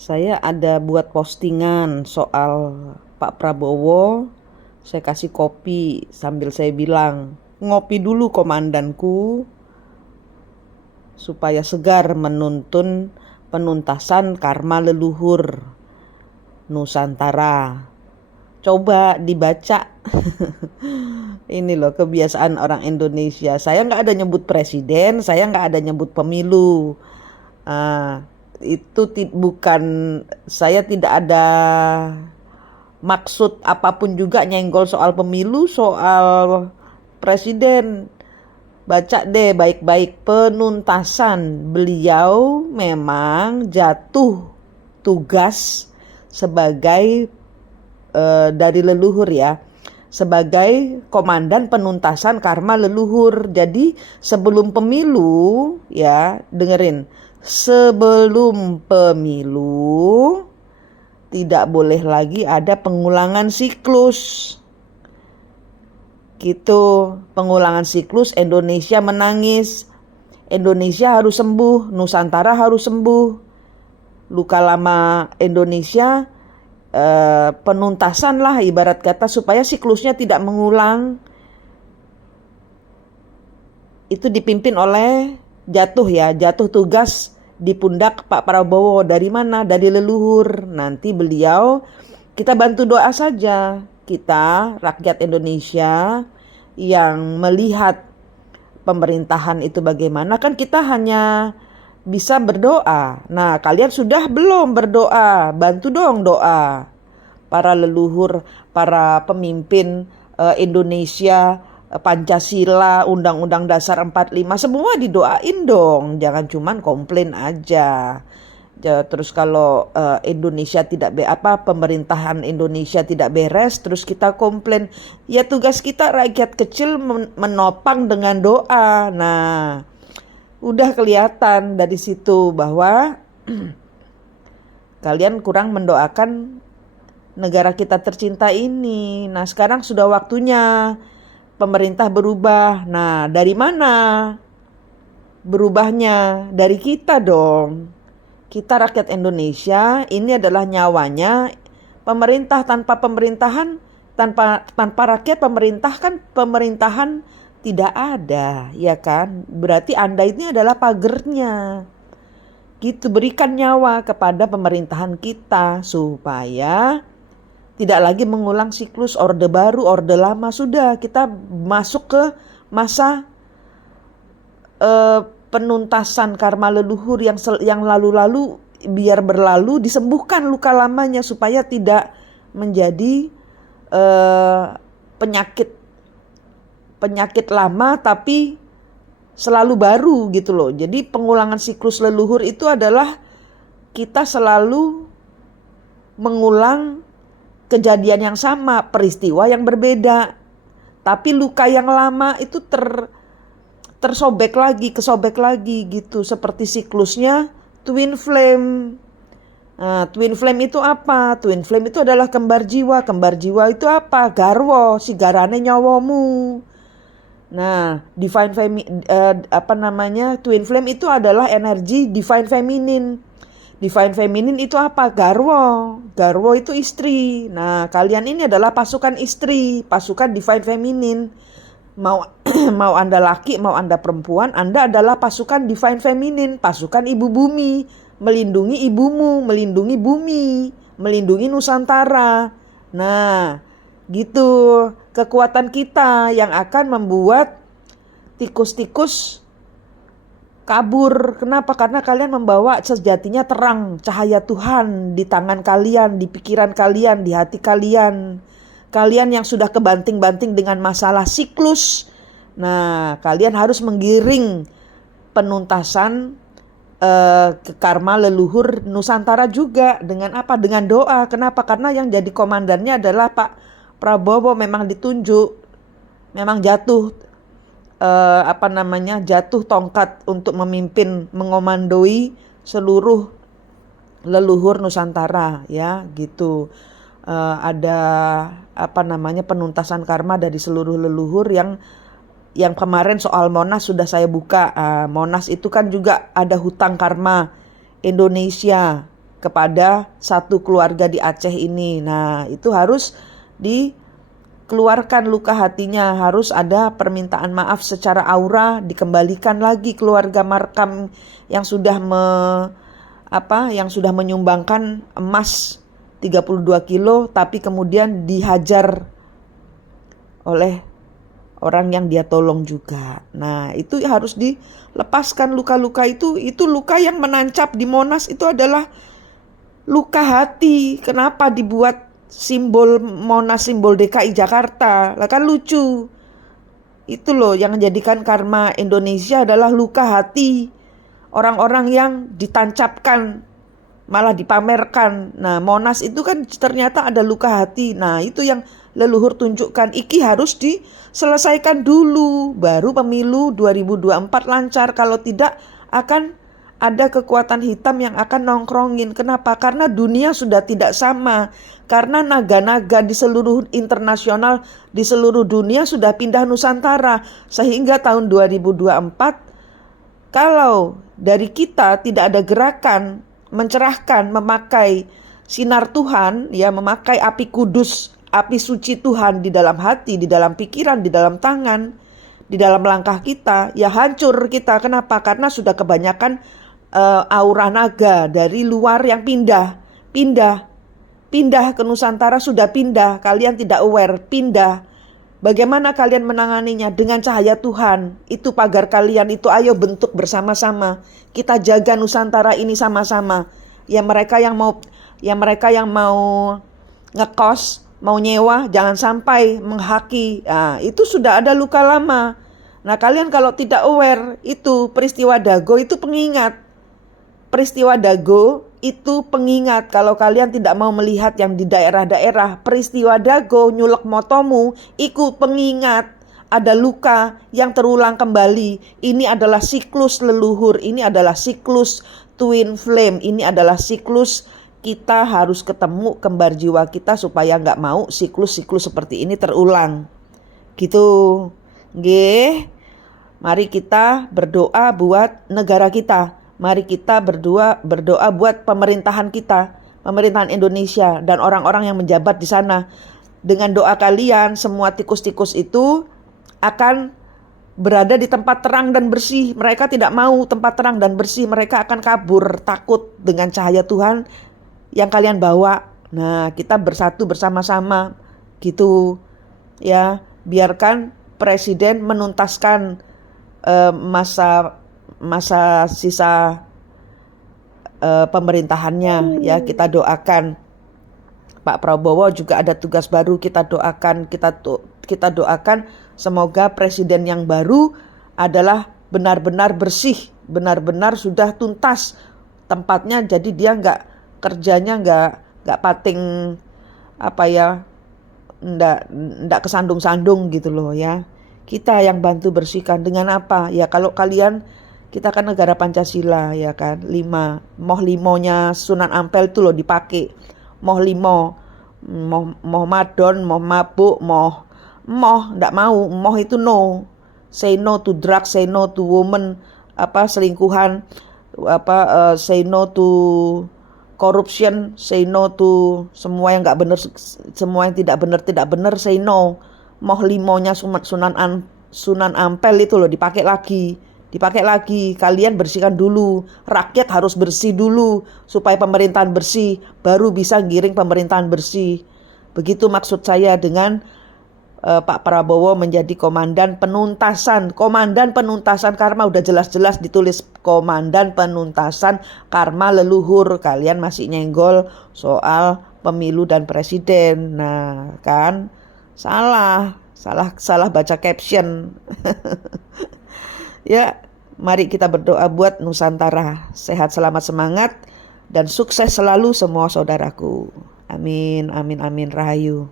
Saya ada buat postingan soal Pak Prabowo. Saya kasih kopi sambil saya bilang, ngopi dulu komandanku supaya segar menuntun penuntasan karma leluhur Nusantara. Coba dibaca. Ini loh kebiasaan orang Indonesia. Saya nggak ada nyebut presiden, saya nggak ada nyebut pemilu. Ah, itu bukan, saya tidak ada maksud apapun juga nyenggol soal pemilu, soal presiden. Baca deh baik-baik penuntasan. Beliau memang jatuh tugas sebagai dari leluhur ya, sebagai komandan penuntasan karma leluhur. Jadi sebelum pemilu ya, dengerin, sebelum pemilu tidak boleh lagi ada pengulangan siklus. Gitu, pengulangan siklus. Indonesia menangis, Indonesia harus sembuh, Nusantara harus sembuh. Luka lama Indonesia penuntasan lah ibarat kata, supaya siklusnya tidak mengulang. Itu dipimpin oleh jatuh tugas di pundak Pak Prabowo. Dari mana? Dari leluhur. Nanti beliau, kita bantu doa saja. Kita rakyat Indonesia yang melihat pemerintahan itu bagaimana, kan kita hanya bisa berdoa. Nah, kalian sudah belum berdoa? Bantu dong doa. Para leluhur, para pemimpin Indonesia, Pancasila, Undang-Undang Dasar 45, semua didoain dong. Jangan cuman komplain aja. Terus kalau Indonesia tidak pemerintahan Indonesia tidak beres, terus kita komplain. Ya tugas kita rakyat kecil menopang dengan doa. Nah, udah kelihatan dari situ bahwa kalian kurang mendoakan negara kita tercinta ini. Nah, sekarang sudah waktunya pemerintah berubah. Nah, dari mana berubahnya? Dari kita dong. Kita rakyat Indonesia, ini adalah nyawanya pemerintah. Tanpa pemerintahan, tanpa rakyat pemerintah, kan pemerintahan tidak ada, ya kan? Berarti Anda ini adalah pagernya. Gitu, berikan nyawa kepada pemerintahan kita supaya tidak lagi mengulang siklus orde baru, orde lama. Sudah, kita masuk ke masa penuntasan karma leluhur yang lalu-lalu, biar berlalu, disembuhkan luka lamanya supaya tidak menjadi penyakit lama tapi selalu baru gitu loh. Jadi pengulangan siklus leluhur itu adalah kita selalu mengulang kejadian yang sama, peristiwa yang berbeda, tapi luka yang lama itu tersobek lagi, kesobek lagi gitu. Seperti siklusnya twin flame. Nah, twin flame itu apa? Twin flame itu adalah kembar jiwa. Kembar jiwa itu apa? Garwo, si garane nyawamu. Nah, twin flame itu adalah energi divine feminine. Divine feminine itu apa? Garwo. Garwo itu istri. Nah, kalian ini adalah pasukan istri, pasukan divine feminine. Mau Anda laki, mau Anda perempuan, Anda adalah pasukan divine feminine, pasukan ibu bumi, melindungi ibumu, melindungi bumi, melindungi Nusantara. Nah, gitu kekuatan kita yang akan membuat tikus-tikus kabur. Kenapa? Karena kalian membawa sejatinya terang, cahaya Tuhan di tangan kalian, di pikiran kalian, di hati kalian. Kalian yang sudah kebanting-banting dengan masalah siklus, nah kalian harus menggiring penuntasan ke karma leluhur Nusantara juga. Dengan apa? Dengan doa. Kenapa? Karena yang jadi komandannya adalah Pak Prabowo. Memang ditunjuk, memang jatuh jatuh tongkat untuk memimpin, mengomandoi seluruh leluhur Nusantara, ya gitu. Ada penuntasan karma dari seluruh leluhur yang kemarin soal Monas sudah saya buka. Monas itu kan juga ada hutang karma Indonesia kepada satu keluarga di Aceh ini. Nah, itu harus dikeluarkan luka hatinya, harus ada permintaan maaf secara aura, dikembalikan lagi keluarga Markam yang sudah menyumbangkan emas 32 kilo tapi kemudian dihajar oleh orang yang dia tolong juga. Nah, itu harus dilepaskan luka-luka itu luka yang menancap di Monas itu adalah luka hati. Kenapa dibuat simbol Monas, simbol DKI Jakarta? Lah kan lucu. Itu loh yang menjadikan karma Indonesia adalah luka hati. Orang-orang yang ditancapkan malah dipamerkan. Nah, Monas itu kan ternyata ada luka hati. Nah, itu yang leluhur tunjukkan. Iki harus diselesaikan dulu, baru pemilu 2024 lancar. Kalau tidak akan ada kekuatan hitam yang akan nongkrongin. Kenapa? Karena dunia sudah tidak sama. Karena naga-naga di seluruh internasional, di seluruh dunia sudah pindah Nusantara. Sehingga tahun 2024, kalau dari kita tidak ada gerakan mencerahkan, memakai sinar Tuhan, ya, memakai api kudus, api suci Tuhan di dalam hati, di dalam pikiran, di dalam tangan, di dalam langkah kita, ya hancur kita. Kenapa? Karena sudah kebanyakan aura naga dari luar yang pindah ke Nusantara, sudah pindah. Kalian tidak aware, pindah. Bagaimana kalian menanganinya? Dengan cahaya Tuhan. Itu pagar kalian, itu ayo bentuk bersama-sama. Kita jaga Nusantara ini sama-sama. Ya mereka yang mau ngekos, mau nyewa, jangan sampai menghaki. Nah, itu sudah ada luka lama. Nah, kalian kalau tidak aware, itu peristiwa Dago itu pengingat. Peristiwa Dago itu pengingat. Kalau kalian tidak mau melihat yang di daerah-daerah, peristiwa Dago, nyulek motomu, itu pengingat. Ada luka yang terulang kembali. Ini adalah siklus leluhur. Ini adalah siklus twin flame. Ini adalah siklus kita harus ketemu kembar jiwa kita supaya nggak mau siklus-siklus seperti ini terulang. Gitu. Nggih. Mari kita berdoa buat negara kita. Mari kita berdoa buat pemerintahan kita, pemerintahan Indonesia dan orang-orang yang menjabat di sana. Dengan doa kalian, semua tikus-tikus itu akan berada di tempat terang dan bersih. Mereka tidak mau tempat terang dan bersih. Mereka akan kabur, takut dengan cahaya Tuhan yang kalian bawa. Nah, kita bersatu bersama-sama gitu. Ya, biarkan presiden menuntaskan masa sisa pemerintahannya, ya. Kita doakan Pak Prabowo juga ada tugas baru. Kita doakan semoga presiden yang baru adalah benar-benar bersih, benar-benar sudah tuntas tempatnya, jadi dia kerjanya nggak pating nggak kesandung-sandung gitu loh, ya. Kita yang bantu bersihkan dengan apa? Ya kalau kita kan negara Pancasila, ya kan. 5 moh limonya Sunan Ampel itu loh dipakai. Moh madon, moh mabuk, moh ndak mau. Moh itu no. Say no to drugs, say no to woman, selingkuhan, say no to corruption, say no to semua yang enggak benar, semua yang tidak benar, say no. Moh limonya Sunan Ampel itu loh dipakai lagi. Kalian bersihkan dulu. Rakyat harus bersih dulu supaya pemerintahan bersih, baru bisa giring pemerintahan bersih. Begitu maksud saya dengan Pak Prabowo menjadi komandan penuntasan karma. Udah jelas-jelas ditulis komandan penuntasan karma leluhur. Kalian masih nyenggol soal pemilu dan presiden. Nah, kan salah baca caption. Ya, mari kita berdoa buat Nusantara. Sehat, selamat, semangat, dan sukses selalu semua saudaraku. Amin, amin, amin, rahayu.